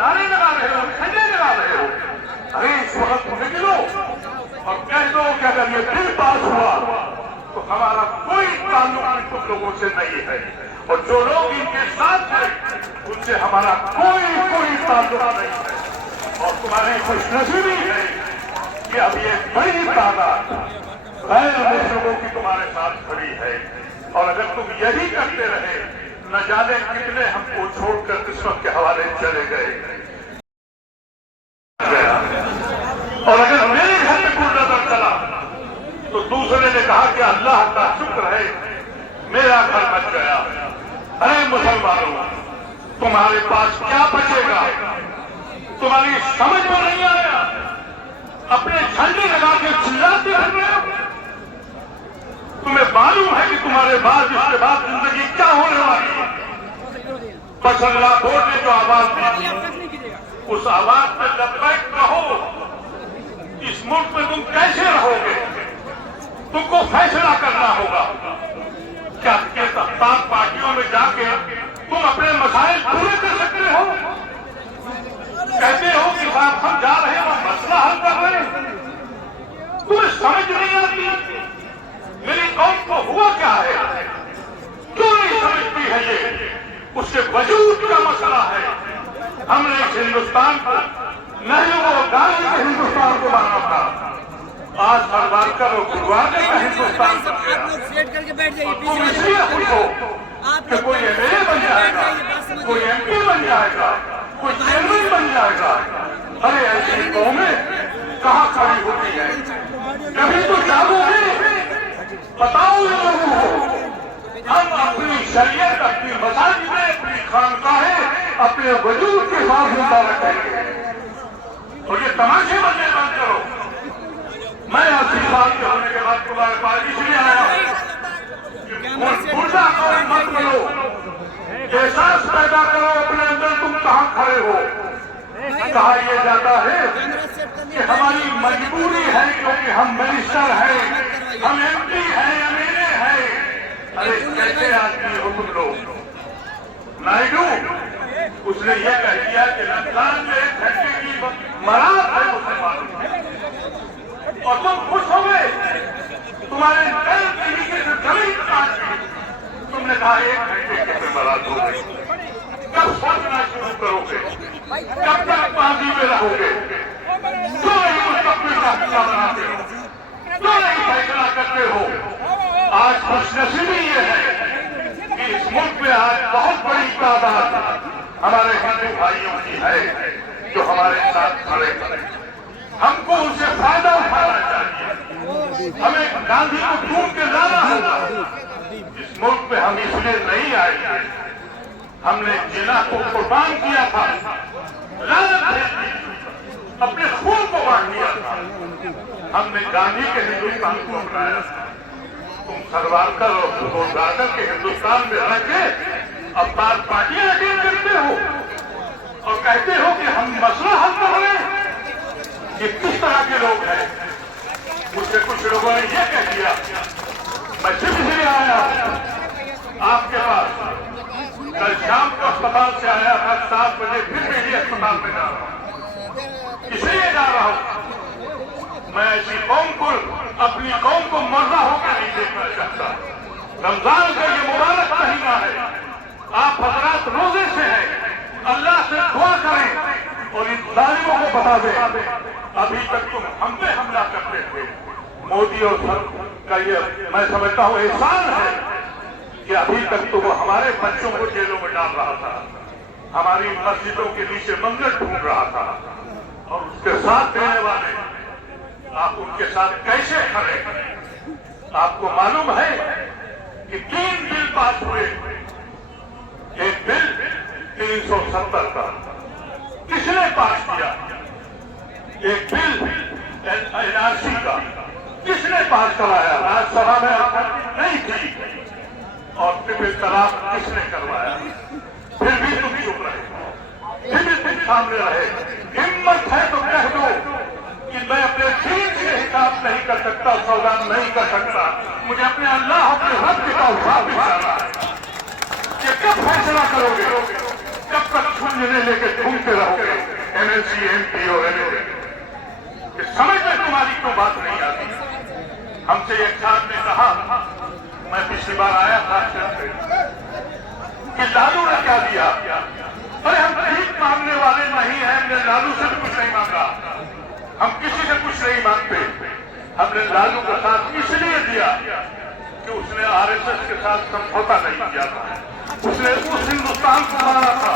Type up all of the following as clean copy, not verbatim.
नारे लगा रहे हो, झंडे लगा रहे हो। अरे इस वक्त निकलो और कह दो कि अगर ये बिल पास हुआ तो हमारा कोई ताल्लुक तुम लोगों से नहीं है, और जो लोग इनके साथ हैं उनसे हमारा कोई ताल्लुक नहीं है। और तुम्हारी खुशनसीबी है कि अब ये बड़ी तादाद गैर मुस्लिमों की तुम्हारे साथ खड़ी है, और अगर तुम यही करते रहे न जाने कितने हमको छोड़कर किस्मत के हवाले चले गए। और अगर मेरे घर में कोई नजर चला तो दूसरे ने कहा कि अल्लाह का शुक्र है मेरा घर बच गया। अरे मुसलमानों, तुम्हारे पास क्या बचेगा? तुम्हारी समझ में नहीं आया? अपने झंडे लगा के चिल्लाते रह रहे हो। तुम्हें मालूम है कि तुम्हारे बाद इसके बाद जिंदगी क्या होने वाली है? बस अल्लाह बोर्ड ने जो आवाज दी उस आवाज में लब्बैक कहो। इस मुल्क में तुम कैसे रहोगे? तुमको फैसला करना होगा। क्या पांच पार्टियों में जाके तुम अपने मसाइल पूरे कर सकते हो? कहते हो कि साहब हम जा रहे हैं, हम मसला हल कर रहे हैं। तुम्हें समझ नहीं आती मेरी कौम को हुआ क्या है, क्यों नहीं समझती है ये? उसके वजूद का मसला है। हमने इस हिंदुस्तान को नहीं वो गांधी के हिंदुस्तान को माना था, आज सावरकर और गुरुवार का हिंदुस्तान बन गया। तुम इसलिए खुश हो कि कोई एमएलए बन जाएगा, कोई एमपी बन जाएगा, कोई चेयरमैन बन जाएगा। अरे ऐसी कौमें कहाँ खड़ी होती है? कभी तो जागोगे, बताओ लोगों को। हम अपनी शरीयत, अपनी मसाजिदें, अपनी खानकाहें अपने वजूद के साथ जिंदा रखेंगे, और ये तमाशे बनने बंद करो। मैं 80 साल के होने के बाद तुम्हारे पास इसलिए आया मुर्दा कौन मत करो, एहसास पैदा करो अपने अंदर तुम कहाँ खड़े हो। कहा यह जाता है कि हमारी मजबूरी है क्योंकि हम मिनिस्टर हैं, हम एमपी हैं, एमएलए हैं। अरे कैसे आदमी हो तुम लोग? नायडू उसने ये कह दिया कि रमजान में 1 घंटे की मराद है मुसलमानों की, और तुम खुश हो गए। तुम्हारे कल तरीके से जमीन काट दी। तुमने कहा 1 घंटे के मराद हो गई। कब सोचना शुरू करोगे? कब तक बाजी में रहोगे? क्यों नहीं कुछ अपने का हिस्सा बनाते हो? क्यों नहीं फैसला करते हो? आज खुशनसीबी ये है कि इस मुल्क में आज बहुत बड़ी तादाद हमारे हिंदू भाइयों की है जो हमारे साथ खड़े हैं। हमको उनसे फायदा उठाना चाहिए। हमें गांधी को ढूंढ के लाना होगा। इस मुल्क में हम इसलिए नहीं आए, हमने जिना को कुर्बान किया था, लानत भेज दी, अपने खून को बांट दिया था। हमने गांधी के हिंदुस्तान को अपनाया था। तुम सावरकर और गोलवार के हिंदुस्तान में रह के अब पांच पार्टियां अटेंड करते हो और कहते हो कि हम मसला हल कर रहे हैं। ये किस तरह के लोग हैं? मुझसे कुछ लोगों ने ये कह दिया, मैं सिर्फ इसलिए आया आपके पास। कल शाम को अस्पताल से आया था 7 बजे, फिर मेरी अस्पताल में जा रहा हूं, इसलिए जा रहा हूं। मैं ऐसी कौम को, अपनी कौम को मरना होकर नहीं देखना चाहता। रमजान का ये मुबारक महीना है, आप हजरात रोजे से हैं, अल्लाह से दुआ करें और इन जालिमों को बता दें अभी तक तुम हम पे हमला करते थे। मोदी और सर का ये मैं समझता हूं एहसान है कि अभी तक तो वो हमारे बच्चों को जेलों में डाल रहा था, हमारी मस्जिदों के नीचे मंदिर ढूंढ रहा था, और उसके साथ देने वाले आप उनके साथ कैसे खड़े? आपको मालूम है कि 3 बिल पास हुए। एक बिल 370 का किसने पास किया? एक बिल एनआरसी का किसने पास कराया? राज्यसभा में आपत्ति नहीं थी। और ट्रिपल तलाक किसने करवाया? फिर भी तुम चुप रहे, फिर भी तुम सामने रहे। हिम्मत है तो कह दो कि मैं अपने दीन से हिसाब नहीं कर सकता, सौदा नहीं कर सकता, मुझे अपने अल्लाह, अपने रब का हिसाब भी जाना है। ये कब फैसला करोगे? कब तक झुंझुने लेके घूमते रहोगे एमएलसी एमपी और एमएलए? समझ में तुम्हारी क्यों बात नहीं आती? हमसे एक साहब ने कहा, मैं पिछली बार आया था कि लालू ने क्या दिया? अरे हम भीख मांगने वाले नहीं हैं, हमने लालू से भी कुछ नहीं मांगा, हम किसी से कुछ नहीं मांगते। हमने लालू का साथ इसलिए दिया कि उसने आरएसएस के साथ समझौता नहीं किया था। उसने उस हिंदुस्तान को मारा था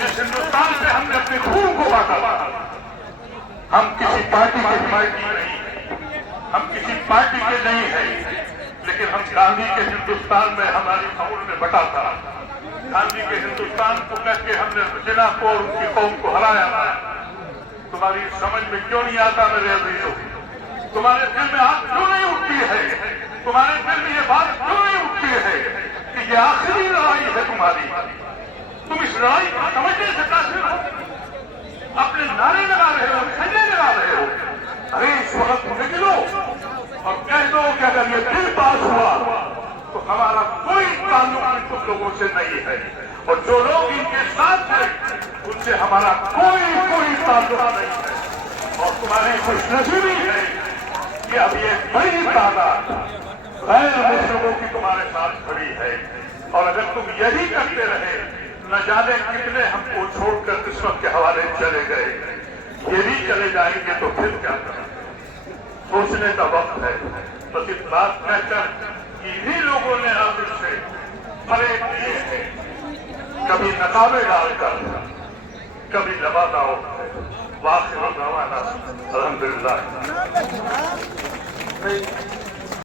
जिस हिंदुस्तान से हमने अपने खून को बांटा था। हम किसी पार्टी के नहीं, हम किसी पार्टी के नहीं हैं, लेकिन हम गांधी के हिंदुस्तान में हमारी खून में बटा था। गांधी के हिंदुस्तान को कह के हमने जिना को और उनकी कौम को हराया था। तुम्हारी समझ में क्यों नहीं आता मेरे अजीजों? तुम्हारे दिल में आग क्यों नहीं उठती है? तुम्हारे दिल में ये बात क्यों नहीं उठती है कि ये आखिरी लड़ाई है तुम्हारी? तुम इस लड़ाई को समझने से काफिर हो, अपने नारे लगा रहे हो, झंडे लगा रहे हो। अरे इस वक्त निकलो और कह दो कि अगर ये बिल पास हुआ तो हमारा कोई ताल्लुक तुम लोगों से नहीं है, और जो लोग इनके साथ हैं उनसे हमारा कोई ताल्लुक नहीं है। और तुम्हारी खुशनसीबी है कि अब ये बड़ी तादाद गैर मुस्लिमों की तुम्हारे साथ खड़ी है, और अगर तुम यही करते रहे न जाने कितने हमको छोड़कर किस्मत के हवाले चले गए, ये भी चले जाएंगे तो फिर क्या करें? सोचने का वक्त है। बस इस बात कहकर इन्हीं लोगों ने अब इससे परेड किए हैं, कभी नकाबे डालकर, कभी लबादाओं वाक़िअ रवाना अल्हम्दुलिल्लाह।